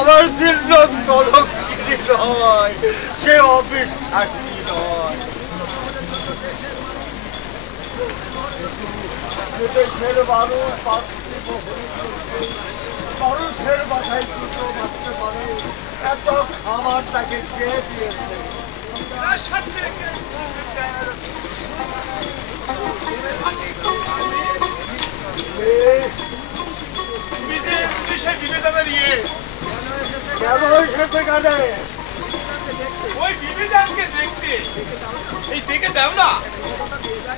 আমার জীর্ণ কলঙ্কিনী নয়, সে অবিশ্বাসী নয়। দেশের মানুষ মানুষের মাথায় দুটো বাঁচতে পারে, এত খাবার তাকে কে দিয়েছে? ওই বিবিধানকে দেখতে এই ডেকে দাও না,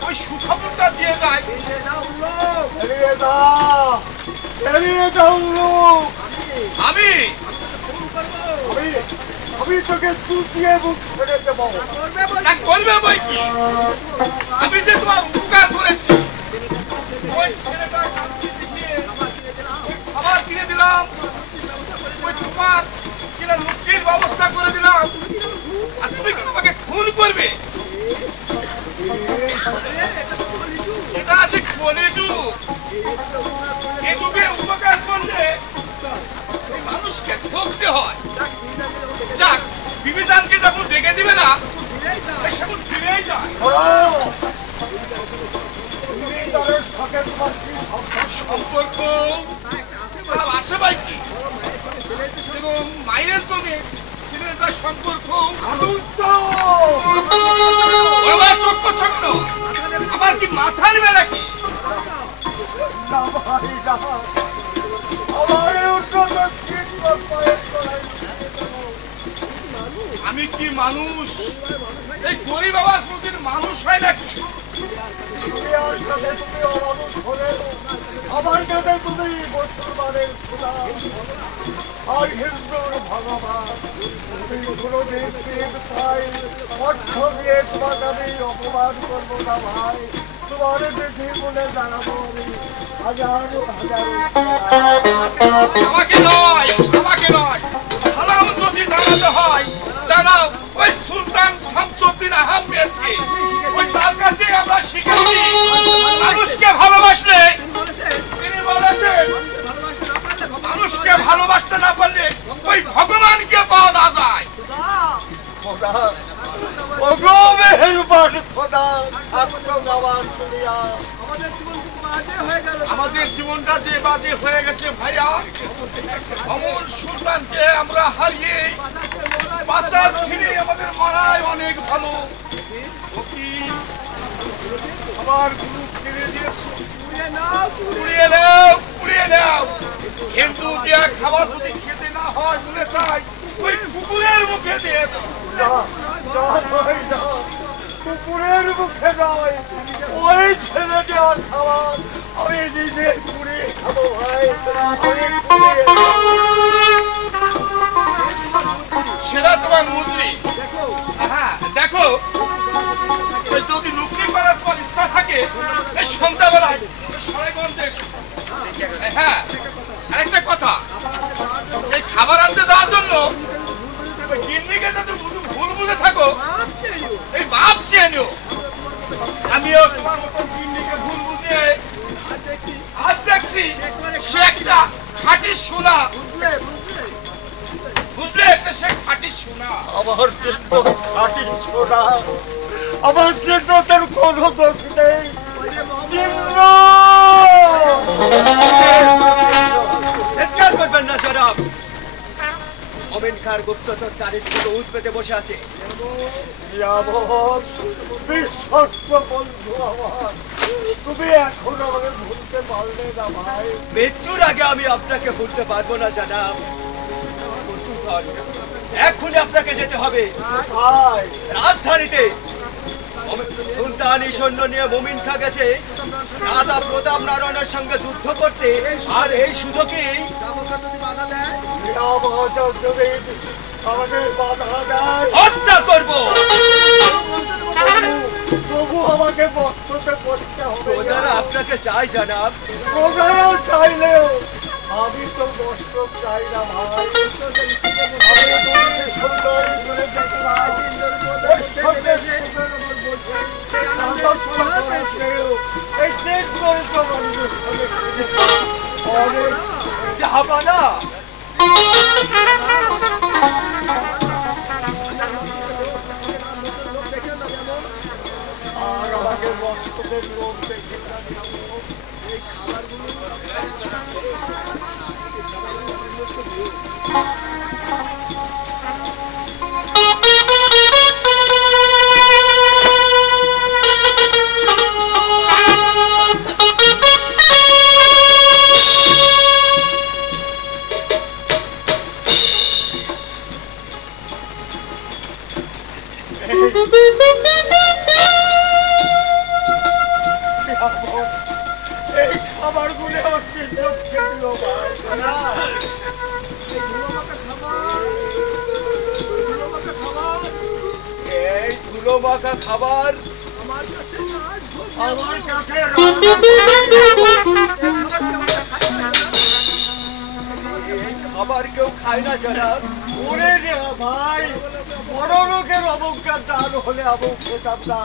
ওই সুখবরটা দিয়ে যায়। আমি আমি তোকে তুলসিয়ে মুখ ছেড়ে দেবো। করবে বই কি? আমি যে তোমার উপকার করেছি, ওই ছেলেটা খাবার কিনে দিলাম, ওই তোমার কিনা লুকির ব্যবস্থা করে দিলাম, আর তুমি কি আমাকে খুন করবে? এটা আছে কলিযুগ। এই যুগে উপকার করলে মানুষকে ঠকতে হয়। যাক, বিবিধানকে যখন ডেকে দিবে না, সেখন ফিরেই যায়। সম্পর্ক আসে ভাই কি? এবং মায়ের সঙ্গে ছেলের তার সম্পর্ক আমার কি মাথা নেবে নাকি? আমি কি মানুষ? এই গরিব আবার কোনদিন মানুষ হয় নাকি? আমার কাছে তুমি বর্তমানের খোদা আর হিন্দুর ভগবান, তুমি কোনোদিন তাই অর্থ দিয়ে তোমাকে আমি অপমান করবো না ভাই। তোমার বেশি বলে জানাবো আমি হাজারো আমাকে নয়, আমাকে নয়, সালাম যদি জানাতে হয় জানাও ওই সুলতান শামসুদ্দিন আহমেদকে। ওই তার কাছে আমরা শিখেছি মানুষকে ভালোবাসলে, তিনি বলেছেন মানুষকে ভালোবাসতে না পারলে ওই ভগবানকে পাওয়া না যায়। আমাদের জীবনটা যে বাজে হয়ে গেছে ভাইয়া, অমর সুলতানকে আমরা হারিয়ে বাঁচার ফিরে আমাদের মারাই অনেক ভালো। আমার গুরু ফিরে দিয়েছে, পুড়িয়ে নাও, পুড়িয়ে নাও। হিন্দু দেয়া খাবার যদি খেতে না হয় বলে চাই, ওই কুকুরের মুখে দিয়ে দাও। কুকুরের মুখে নয়, ওই ছেলে দেওয়া খাবার আমি নিজে পুড়ে খাবো ভাই। সেটা তোমার মজুরি। হ্যাঁ দেখো, যদি লুকরি করার তোমার ইচ্ছা থাকে এই সন্ধ্যাবেলায় সরাইগঞ্জে। হ্যাঁ আরেকটা কথা, এই খাবার আনতে যাওয়ার জন্য খাঁটি সোনা। বুঝলে, একটা সে খাঁটি সোনা। আমার জন্য খাঁটি সোনা, আমার জন্য তোর কোনো দোষ নেই। চিৎকার করবেন না জনাব। মমিন খাঁর গুপ্তচর চারিদিকে উঠ পেতে বসে আছে। বিশ্বস্ত বন্ধু আমার, তুমি এখন আমাকে ভুলতে পারলে না ভাই। মৃত্যুর আগে আমি আপনাকে ভুলতে পারবো না জনাব। প্রস্তুত হন, এক্ষুনি আপনাকে যেতে হবে ভাই রাজধানীতে। সুলতানি সৈন্য নিয়ে মমিন খাঁ গেছে রাজা প্রতাপ নারায়ণের সঙ্গে যুদ্ধ করতে, আর এই সুযোগেই আমাকে বাধা দেয়, হত্যা করব। তবু আমাকে বস্ত্রতে পড়তে হবে। প্রজারা আপনাকে চাই জনাব। প্রজারাও চাইলেও আমি তো বস্ত্র চাই না ভাই। আমি তোমাকে সুন্দর করে দেখলাম, ওই সন্ধ্যের সুন্দর উপর বসে রাজস্থান করেছেও। এই দেশ করে তো মানুষের সঙ্গে অনেক জাহাপানা, আর আমাকে বস্ত্রদের লোক দেখে না এই খাবারগুলো এই খাবারগুলো হচ্ছে চোখে দিল ভাই। এই ধুলো মাখা খাবার আমার কাছে খাবার কেউ খায় না জনাব। ওরে রে ভাই, বড় লোকের অবজ্ঞার দান হলে আমি খেতাম না।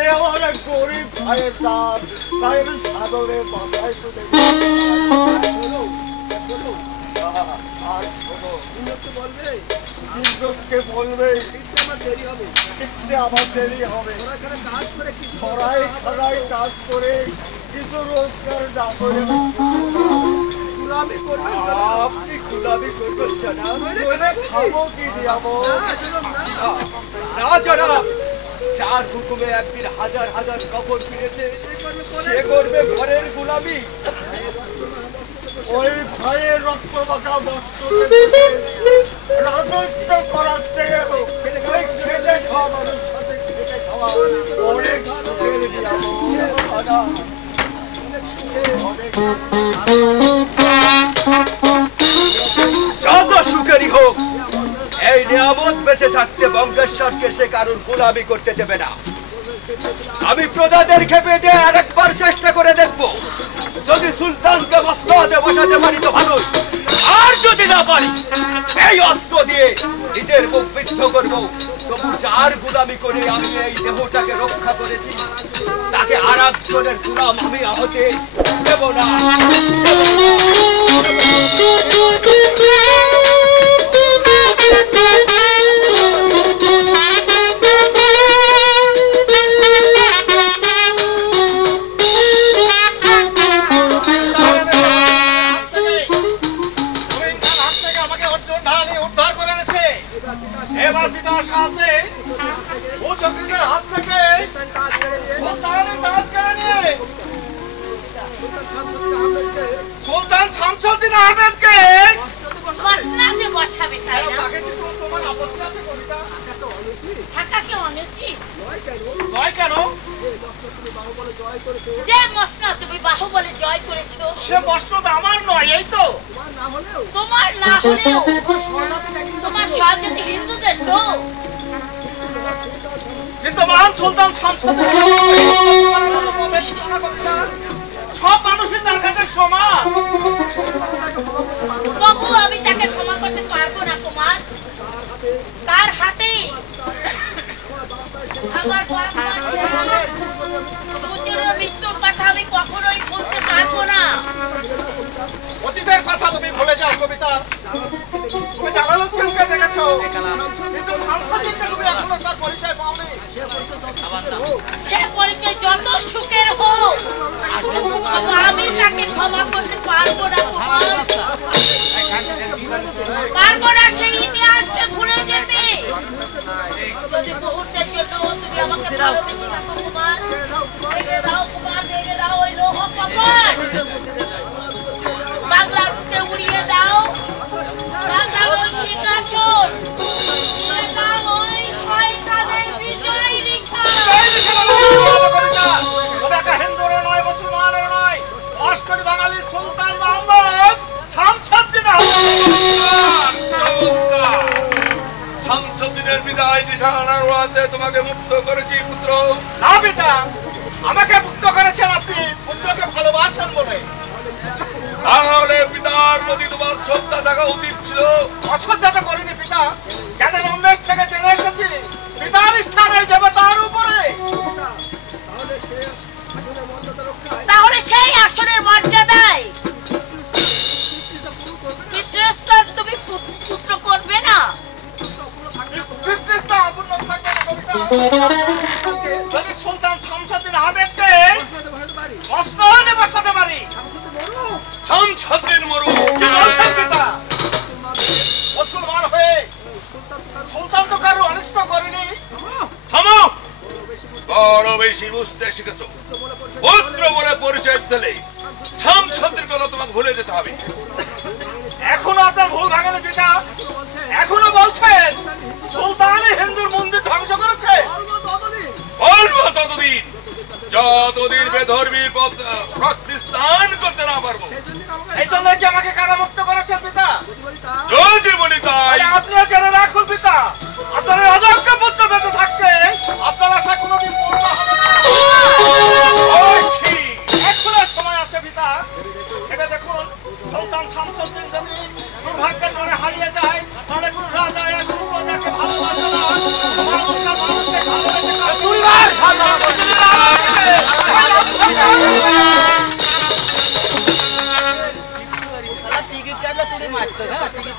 এ আমার এক গরিব ভাইয়ের দান, তাই আমি সাদরে মাথায় তুলে আর শোনো, ইন্দ্রকে বলবে আমার দেরি হবে। ছড়াই ছড়াই কাজ করে কিছু রোজগার না করে আপনি গুলামি করবেন জনাব। খাবো কি দিয়াবো? না জনাব, যার হুকুমে একদিন হাজার হাজার কাপড় কিনেছে সে করবে ঘরের গুলামি। ওই ভাইয়ের রক্ত মাখা বস্ত্র রাজত্ব করার চেয়ে ওই খেটে খাওয়া মানুষ সাথে খেটে খাওয়া অনেক সুখের দিয়াবো। যত সুখেরই হোক, এই নিয়ামত বেঁচে থাকতে বঙ্গেশ্বরকে সে কারোর গোলামি করতে দেবে না। আমি প্রজাদের খেপে দিয়ে আরেকবার চেষ্টা করে দেখব। যদি সুলতানকে মসনদে বসাতে পারি তো ভালো, আর যদি না পারি এই অস্ত্র দিয়ে নিজের মুখ বিদ্ধ করবো। তবু যার গোলামি করে আমি এই দেহটাকে রক্ষা করেছি তাকে আর একজনের গোলাম আমি হতে দেব না। এবার পিতার সাথে ও চক্রীদের হাত থেকে সুলতানের তাজ কেড়ে নিয়ে সুলতান শামসুদ্দিন আহমেদকে মসনদে বসাবে, তাই না? তোমার আপত্তি আছে কবিতা? থাকা কি অনুচিত? নয় কেন? যে মসনদ তুমি বাহুবলে জয় করেছো সে মসনদ আমার নয়, এই তো। তোমার না হলেও তোমার সহযোগী হিন্দুদের তো। কিন্তু মহান সুলতান শামসুদ্দিন সব মানুষই তার কাছে সমান। তবু আমি তাকে ক্ষমা করতে পারবো না কুমার। তার হাতে আমার সুচির মৃত্যুর কথা আমি কখনোই ভুলতে পারবো না। অতীতের কথা তুমি ভুলে চাও কবিতা? তুমি জালালউদ্দিনকে দেখেছো, কিন্তু শামসুদ্দিনকে তুমি এখনো তার পরিচয় পাওনি। সে পরিচয় যত সুখের হোক, আমি তাকে ক্ষমা করতে পারবো না কুমার। পারবো না সেই ইতিহাসকে ভুলে যেতে। যদি মুহূর্তের জন্য তুমি আমাকে ভালোবেসে থাকো কুমার, ভেঙে দাও কুমার, ভেঙে দাও ওই লৌহ কপাট। বাংলার বুকে উড়িয়ে দাও বাংলার ওই সিংহাসন, উড়িয়ে দাও ওই শয়তানের বিজয় নিশান। তবে একটা হিন্দুরও নয়, মুসলমানেরও নয়, অষ্টরী বাঙালি সুলতান মোহাম্মদ শামসুদ্দিন। শামসুদ্দিনের বিদায় নিশানার ওয়াতে তোমাকে মুক্ত করেছি পুত্র। না পিতা, আমাকে মুক্ত করেছেন আপনি পুত্রকে ভালোবাসেন বলে। তাহলে পিতার প্রতি তোমার শ্রদ্ধা থাকা উচিত ছিল। অশ্রদ্ধা তো করিনি পিতা, যাদের উন্মেষ থেকে জেনে এসেছি পিতার স্থানে দেবতার উপরে। তাহলে সেই আসনের মর্যাদায় পিতৃস্থান তুমি পুত্র করবে না? পিতৃস্থান অপূর্ণ থাকবে না কবিতা। যদি সুলতান শামসুদ্দিন আহমেদকে মসনদে বসাতে পারি। শামসুদ্দিন মরু। কি বলছেন পিতা? মুসলমান হয়ে সুলতান তো কারো অনিষ্ট করেনি। থামো, বড় বেশি বুঝতে শিখেছো। পুত্র বলে পরিচয় দিলে শামসুদ্দিন কথা তোমাকে ভুলে যেতে হবে। এখনো আপনার ভুল ভাঙেনি পিতা, এখনো বলছেন সুলতানই হিন্দুর মন্দির ধ্বংস করেছে। বলবো ততদিন যতদিন বেধর্মীর প্রতিস্থান করতে না পারবো। এই জন্য কি আমাকে কারামুক্ত করেছেন পিতা? যদি বলি তাই। আপনিও জেনে রাখুন পিতা, আপনার এই অযোগ্য পুত্র বেঁচে থাকতে আপনার আশা কোনোদিন পূর্ণ হবে না। এখনো সময় আছে পিতা। ভেবে দেখুন, সুলতান শামসুদ্দিন যদি দুর্ভাগ্যের জন্য হারিয়ে যায়, তাহলে কোন রাজা আর কোন প্রজাকে ভালোবাসে না।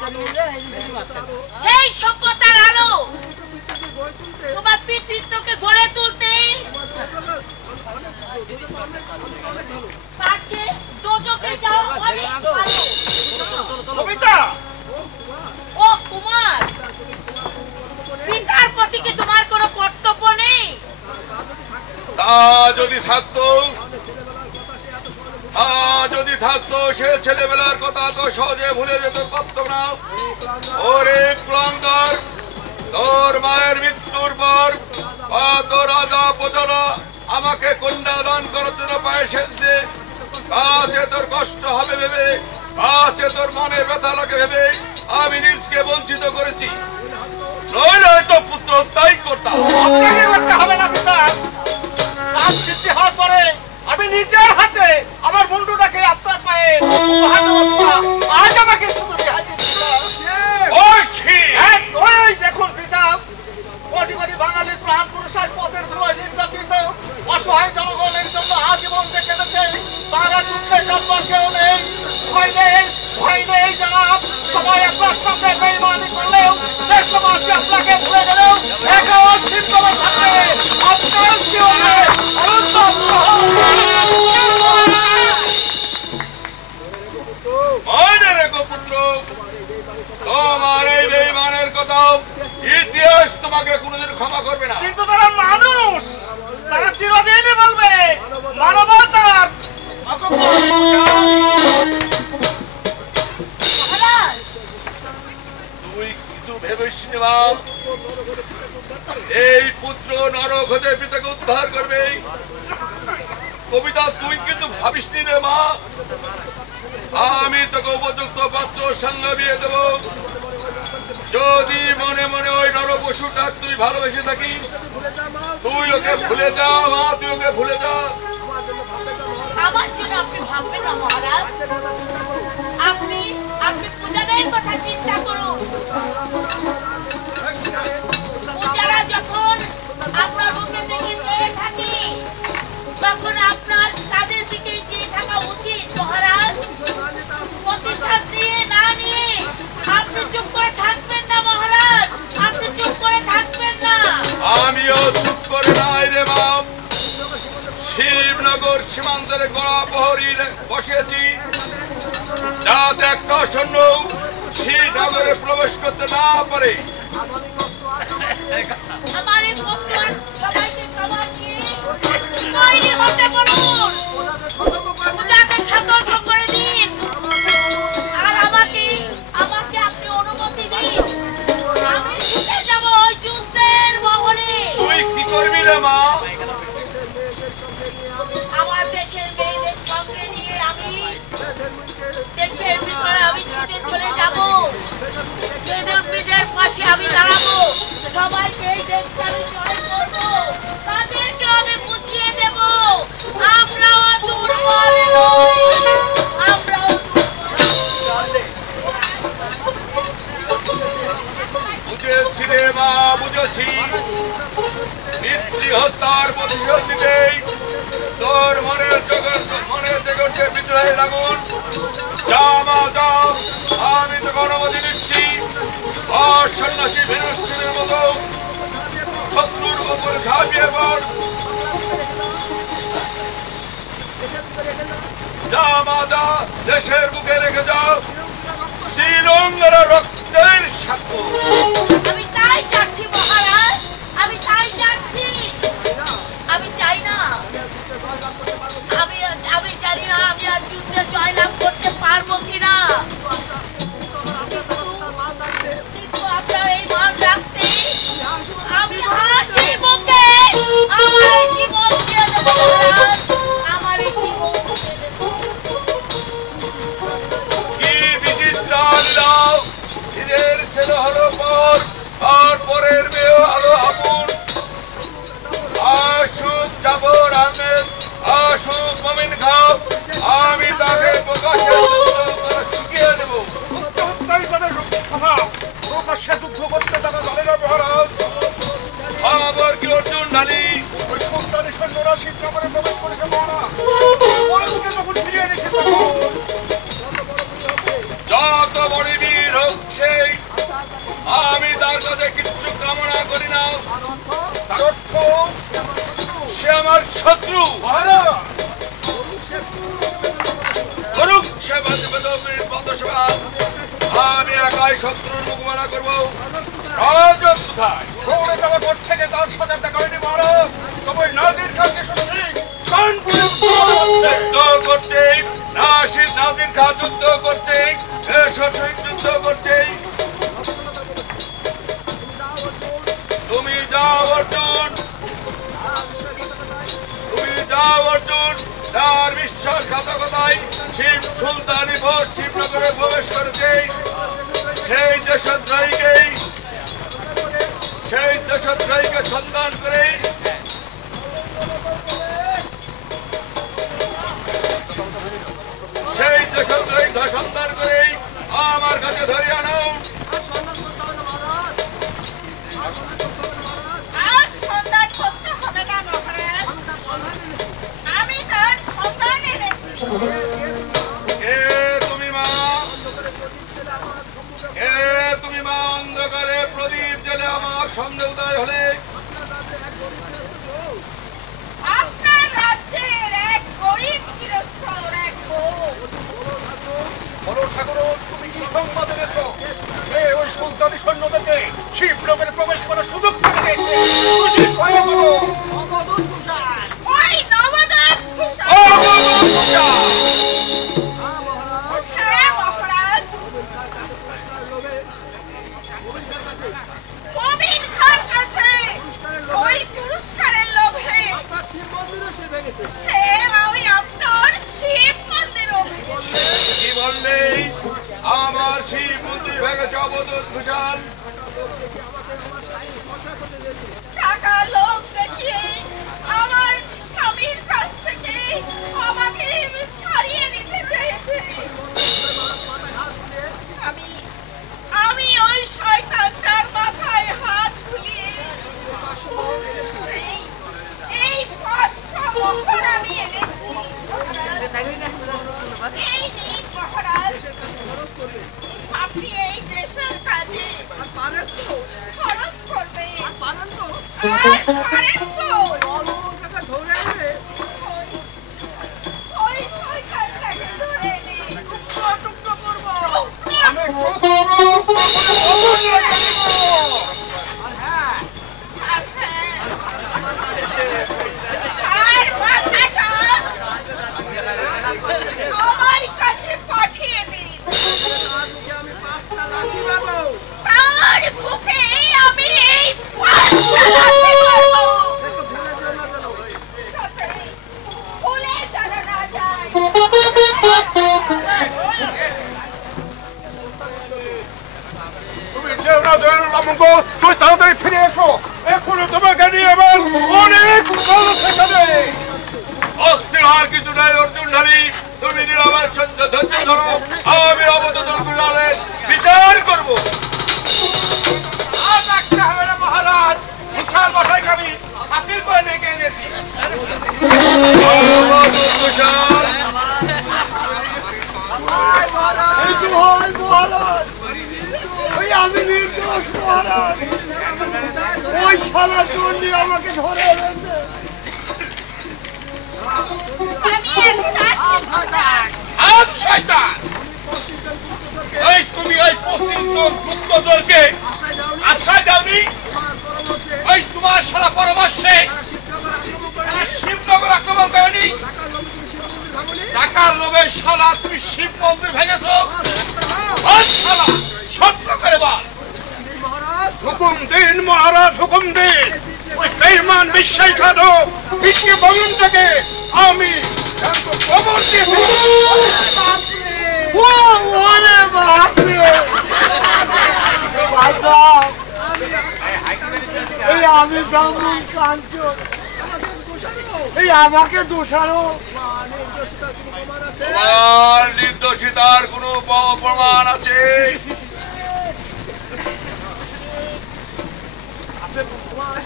মানুষকে সেই সভ্যতার আলো তোমার পিতৃত্বকে গড়ে তুলতে পারছে দোজখে যাও অনেক ভালো। কবিতা, ও কুমার, পিতার প্রতি কি তোমার কোনো কর্তব্য নেই? তা যদি থাকতো সে ছেলেবেলার কথা তো সহজে ভুলে যেতে পারতাম না। ওরে ক্লাঙ্গার, তোর মায়ের মৃত্যুর পর কত রাজা প্রজারা আমাকে কন্যা দান করার জন্য পায়ে সেজছে। কাছে তোর কষ্ট হবে ভেবে, কাছে তোর মনে ব্যথা লাগে ভেবে আমি নিজকে বঞ্চিত করেছি। নইলে হয়তো পুত্র তাই করতাম। আপনাকে করতে হবে না পিতা। রাজনীতি হওয়ার পরে আমি নিজের হাতে আমার মুন্ডুটাকে আপনার পায়ে উপহার দেব পিতা। আজ আমাকে শুধু রেহাই দিন পিতা। ওই দেখুন পিতা, কোটি কোটি বাঙালির প্রাণ পুরুষ আজ পথের ধুলোয় নির্যাতিত, অসহায় জনগণের জন্য আজীবন কেটেছে। তারা দুঃখে কাঁদবার কেউ নেই, ভয় নেই, ভয় নেই জনাব। সবাই আপনার সঙ্গে বেইমানি করলেও, দেশবাসী আপনাকে ভুলে গেলেও একে অসীম করে থাকবে আপনার জীবনে অনন্ত মনে রেখো পুত্র, তোমার এই বেঈমানের কথা ইতিহাস তোমাকে কোনোদিন ক্ষমা করবে না। কিন্তু তারা মানুষ, তারা চিরদিনই বলবে মানবতার তুই কিছু ভেবেস না, এই পুত্র নরক হতে পিতাকে উদ্ধার করবে। কবিতা, তুই কিছু ভাবিস নি রে মা। আমি তোকে উপযুক্ত পাত্র সঙ্গে বিয়ে দেব। যদি মনে মনে ওই নর পশুটা তুই ভালোবেসে থাকিস, তুই ওকে ভুলে যা মা, তুই ওকে ভুলে যা। আমার জন্য আপনি ভাববেন না মহারাজ। আপনি পূজাদের কথা চিন্তা করুন। পূজারা যখন আপনার মুখে দেখে চেয়ে থাকি, তখন আপনার তাদের দিকে চেয়ে থাকা উচিত মহারাজ। প্রতিশোধ দিয়ে না নগর সীমান্তের গোড়া প্রহরী বসিয়েছি, যাতে একটা সৈন্য শ্রীনগরে প্রবেশ করতে না পারে। আমার এই প্রস্তাব সবাইকে খবর দিয়ে তৈরি হতে বলুন, যাতে সতর্ক করে দিন। আর আমাকে আপনি অনুমতি দিন, আমি ছুটে যাব ওই যুদ্ধের মহলে। তুই কি করবি রে মা? আমার দেশের মেয়েদের সঙ্গে নিয়ে আমি দেশের ভিতরে আমি ছুটে চলে যাব, মেয়েদের পাশে আমি দাঁড়াবো, সবাইকে এই দেশকে আমি জয় করবো, তাদেরকে আমি বুঝিয়ে দেব আমরাও দুর্বল নই, আমরাও বুঝেছি রে মা, বুঝেছি। পিতৃ হত্যার প্রতিশোধ দিতেই তোর মনের জগতে বিদ্রোহের আগুন। যা মা যা, আমি তোকে অনুমতি দিচ্ছি। সন্ন্যাসী ভীষ্মের মতো শত্রুর উপরে ঝাঁপিয়ে পড়। যা মা যা, দেশের বুকে রেখে যাও শ্রীলঙ্কার রক্তের সাক্ষ্য। আমি তাই যাচ্ছি মহারাজ, আমি তাই যাচ্ছি। আমি চাই না, আমি জানি না আমি আর যুদ্ধে জয়লাভ করতে পারবো কিনা, কিন্তু আপনার এই মান রাখতে আমি হাসি মুখে আমার এই জীবন দিয়ে দেবো মহারাজ, আমার এই জীবন দিয়ে দেবো। কি বিচিত্র দাও, নিজের ছেলে হলো পর আর পরের মেয়ে হলো আপন। আশুক জাফর আহমেদ, আশুক মমিন খাও, আমি তাকে প্রকাশ্যে শিখিয়ে দেব। যুদ্ধ করতে তারা জানে না মহারাজ। খবর কি অর্জুন ঢালি? ওই সুলতানি সৈন্যরা শিবনগরে প্রবেশ করেছে মহারাজ। পরেশকে যখন ফিরিয়ে এনেছে তখন যত বড় বীর হোক সেই, আমি তার কাছে কিচ্ছু কামনা করি না। তার অর্থ সে আমার শত্রু। মহারাজ করুক সে পদসেবা, আমি একাই শত্রুর মোকাবেলা করবো। রাজা কোথায়? দৌড়ে যাওয়ার পর থেকে তার সাথে দেখা হয়নি মহারাজ। তবে নাজির খানকে শুনেছি কানপুরে যুদ্ধ করছে, নাসির নাজির খা যুদ্ধ করছে, যুদ্ধ করছে। তুমি যাও অর্জুন, তুমি যাও অর্জুন। তার বিশ্বাসঘাতকতায় শিব সুলতানি ভোট শিবনগরে প্রবেশ করেছে। সেই দেশদ্রোহীকে সন্ধান করে সন্ধান করে আমার কাছে ধরে আনো। আর সন্ধান করতে হবে না মহারাজ, আমি তার সন্ধান এনেছি। কে তুমি মা? কে তুমি মা? অন্ধকারে প্রদীপ জ্বেলে আমার সন্দেহ উদয় হলে আপনার রাজ্যের এক গরিব গৃহস্থর এক বউ। বলো ঠাকুর, তুমি কি সংবাদ এনেছো? ওই সুলতানি সৈন্যদেরকে শিবনগরে প্রবেশ করার সুযোগ করে দিয়েছে। ওই নবদত্ত কুষাণ। হ্যাঁ মহারাজ, মমিন খাঁর কাছে ওই পুরস্কারের লোভে সে ওই আপনার শিব মন্দিরও ভেঙেছে। কি বললে? আমার শিব মন্দির ভেঙেছে অবধূত ভূষণ। টাকা লোক দেখিয়ে আমার স্বামীর কাছ থেকে আমাকে ছাড়িয়ে নিতে চেয়েছে। আমি ওই শয়তানটার মাথায় হাত বুলিয়ে এই 500 মোহর আমি এনেছি। এই নিন মহারাজ, আপনি এই দেশের কাজে খরচ করবেন। আর পারেন তো? লবঙ্গ, তুই তাড়াতাড়ি ফিরে এসো। এখনো তোমাকে নিয়ে এবার অনেক ভালো শেখাবে। অস্থির হওয়ার কিছু নাই অর্জুন ঢালি, তুমি নিরাবার ধৈর্য ধরো, আমি অবতরণ করে বিচার করবো। আর রাখতে হবে না মহারাজ, বিশাল মশাইকে আমি খাতির করে ডেকে এনেছি। আমি নির্দোষ মহারাজ, ওই শালা চন্ডী আমাকে ধরে এনেছে। তুমি এই 25 জন গুপ্তচরকে আশ্রয় দাওনি? ওই তোমার সারা পরামর্শে শিবনগর আক্রমণ করেনি? টাকার লোভে শালা তুমি শিব মন্দির ভেঙেছো? শালা সত্য করে বল। হুকুম দিন মহারাজ, হুকুম দিন। ওই বেঈমান বিশ্বাসঘাতক বিক্রি বলুনটাকে আমি খবর দিয়েছি। আমি ব্রাহ্মণ কাঞ্চন, এই আমাকে দোষারো। তোমার নির্দোষিতার কোনো প্রমাণ আছে?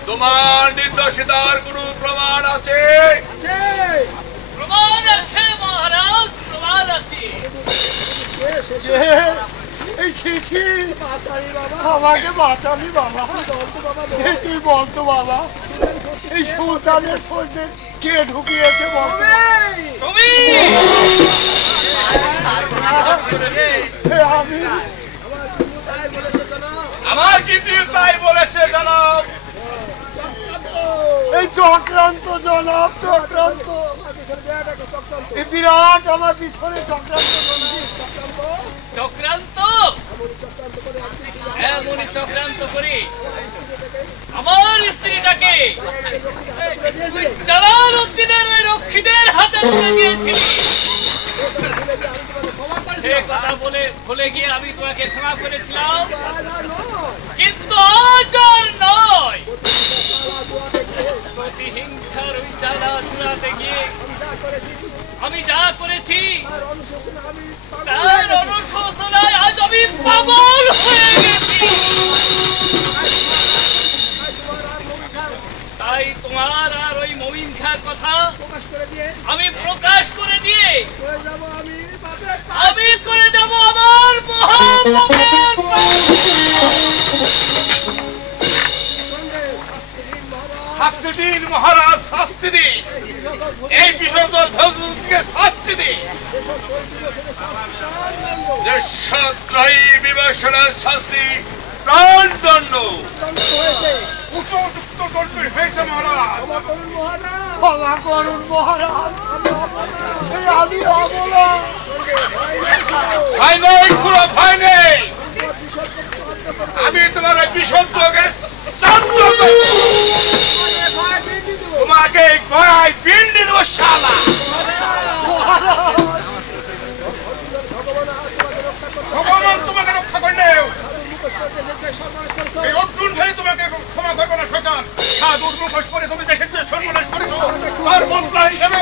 তোমার নির্দোষিতার কোনো প্রমাণ আছে? প্রমাণ আছে মহারাজ, প্রমাণ আছে। এই শিশি আমাকে বাঁচাবি বাবা, তুই বলতো বাবা, এই সুলতানের ফোনে কে ঢুকিয়েছে বলতো? তুমি আমি আমার কিন্তু তাই বলেছে জনাব। এই চক্রান্ত জনাব, চক্রান্ত, এই বিরাট আমার পিছনে চক্রান্ত। চক্রান্ত এমনই চক্রান্ত করে আমার স্ত্রীটাকে জালালউদ্দিনের ওই রক্ষীদের হাতে তুলে দিয়েছিলি। সে কথা বলে ভুলে গিয়ে আমি তোমাকে ক্ষমা করেছিলাম, কিন্তু আজ আর নয়। প্রতিহিংসার ওই জ্বালা জুড়াতে গিয়ে আমি যা করেছি তার অনুশোচনায় আজ আমি পাগল হয়ে গেছি। তাই তোমার আর ওই মমিন খার কথা আমি প্রকাশ করে দিয়ে আমি করে যাব আমার মহাপাপের শাস্তি দিন মহারাজ, শাস্তি দিন। এই বিসর্জনকে শাস্তি দিন। দেশদ্রোহী বিমর্শনের শাস্তি প্রাণদণ্ড। উপযুক্ত দণ্ড হয়েছে মহারাজ। ক্ষমা করুন মহারাজ, আমি অবলা। ভয় নেই, কোনো ভয় নেই। আমি তোমার বিসর্জনকে শান্ত করব। তোমাকে গলায় পিন্ডি দেবো শালা। ভগবান তোমাকে রক্ষা করলেও এই অর্জুন ঢালি তোমাকে ক্ষমা করবে না। শয়তান সাধুর মুখোশ পরে তুমি দেখেছো সর্বনাশ করেছো, তার বদলা হিসেবে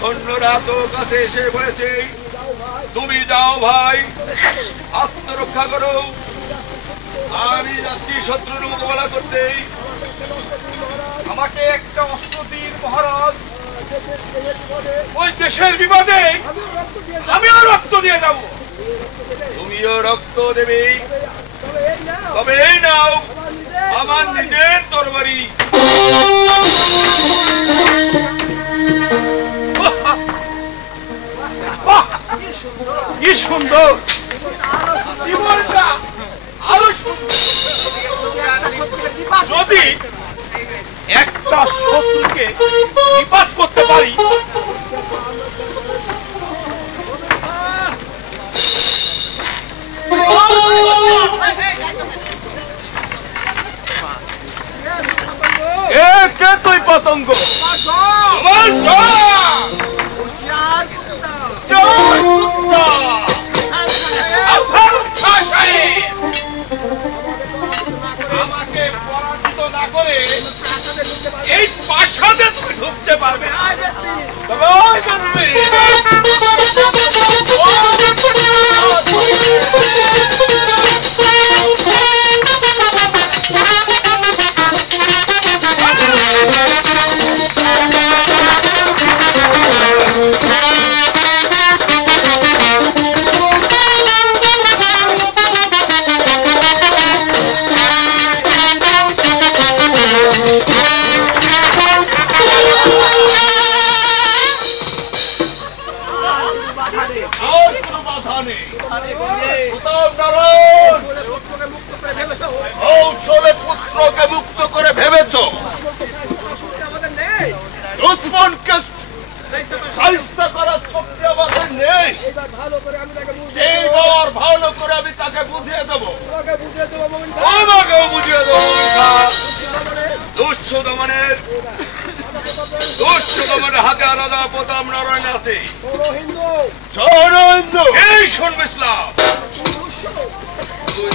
সৈন্যরা তো কাছে এসে বলেছে, তুমি যাও ভাই, আত্মরক্ষা করো। আমি যাচ্ছি শত্রুর মোকাবেলা করতে। আমাকে একটা অস্ত্র দিন মহারাজ। ওই দেশের বিবাদে আমিও রক্ত দিয়ে যাব। তুমিও রক্ত দেবে, তবে এই নাও আমার নিজের তরবারি। কি সুন্দর জীবনটা, আরো সুন্দর। যদি একটা শত্রুকে বুঝতে পারবে না। তবে ওই ব্যক্তি কৌশলে পুত্রকে মুক্ত করে ভেবেছ দুশ্মনকে সাহিত্য করার শক্তি আমাদের নেই। এইবার ভালো করে আমি তাকে বুঝিয়ে দেবো। আমাকেও বুঝিয়ে দেবো। দুঃস্থ দমনের হাতে আলাদা প্রতাপ নারায়ণ আছে। এই শুনবে ইসলাম, তুই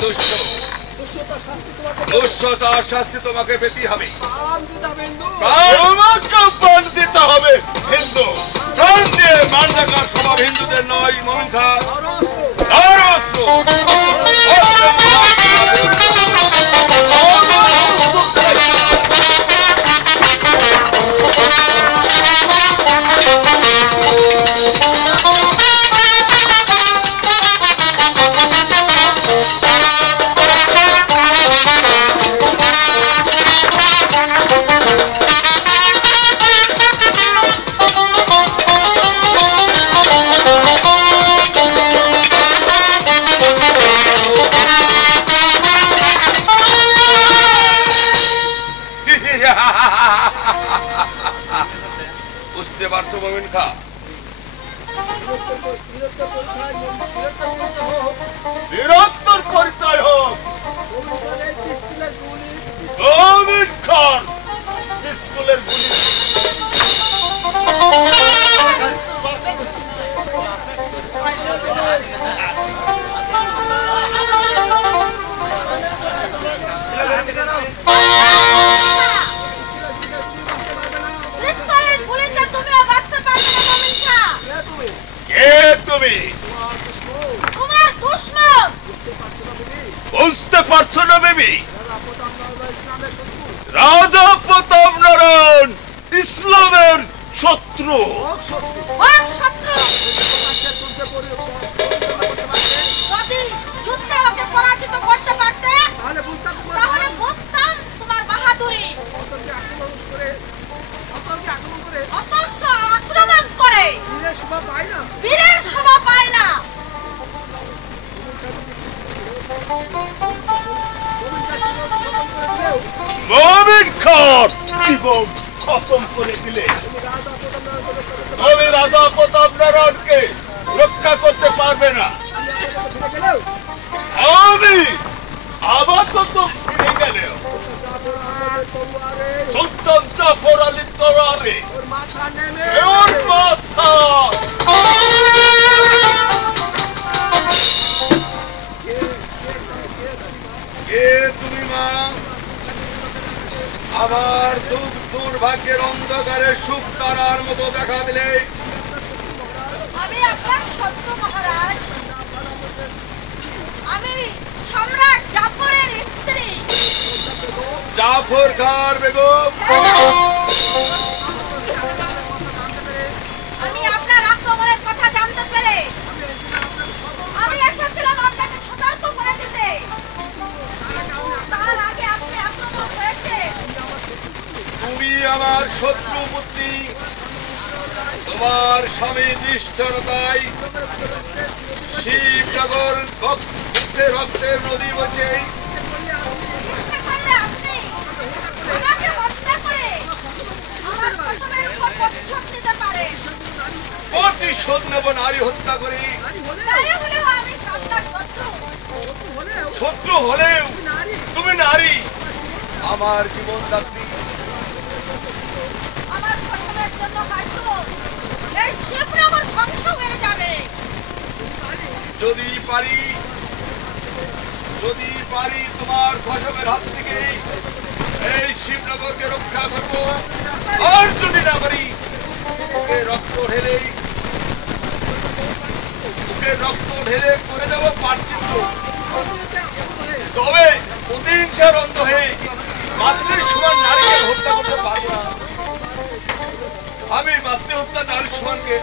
দুঃস্থতার শাস্তি তোমাকে পেতে হবে। প্রাণ দিতে হবে হিন্দু। প্রাণ দিয়ে মান রাখার স্বভাব হিন্দুদের নয় মোমিন খাঁ। বুঝতে পারছো মোমিন খাঁ? বীরত্বের পরিচয় হোক। মোমিন খান স্কুলের গুলি বুঝতে পারছো না বেবি? রাজা প্রতাপ নারায়ণ ইসলামের শত্রু। পরাজিত করতে পারতে তাহলে বুঝতাম তোমার বাহাদুরি। অতর্ক আক্রমণ করে বীরের শোভা পায় না। মোমিন খান জীবন খতম করে দিলে। তবে রাজা প্রতাপ নারায়ণকে রক্ষা করতে পারবে না। আমি আপাতত ফিরে গেলেও সুলতান জাফর আলীর তরবারে ওর মাথা তুমি মা আবার দুর্ভাগ্যের অন্ধকারে সুখ তারার মতো দেখা দিলে। আমি আপনার শত্রু মহারাজ। আমি সম্রাট জাফরের স্ত্রী জাফর খান বেগম। আমি আপনার আক্রমণের কথা জানতে পেরে আমি এসেছিলাম আপনাকে সতর্ক করে দিতে। তার আগে আপনি আক্রমণ হয়েছে। তুমি আমার শত্রু পুত্রী। তোমার স্বামী নিষ্ঠুরতায় শিবনগর রক্তের নদী বইছে। আপনি আমাকে হত্যা করে আমার ফসলের উপর প্রতিশোধ নিতে পারেন। প্রতিশোধ নেব নারী হত্যা করি। নারী হলেও আমি আপনার শত্রু। শত্রু হলেও তুমি নারী। আমার জীবন দাত্রী। আমার ফসলের জন্য হয়তো এই শিবনগর ধ্বংস হয়ে যাবে। যদি পারি তোমার ফসলের হাত থেকে এই শিবনগরকে রক্ষা করবো। আর যদি না পারি হিংসার অন্ধ হয়ে মাতৃর সমান নারীকে হত্যা করতে পারবো না। আমি মাতৃ হত্যা নারী সমানকে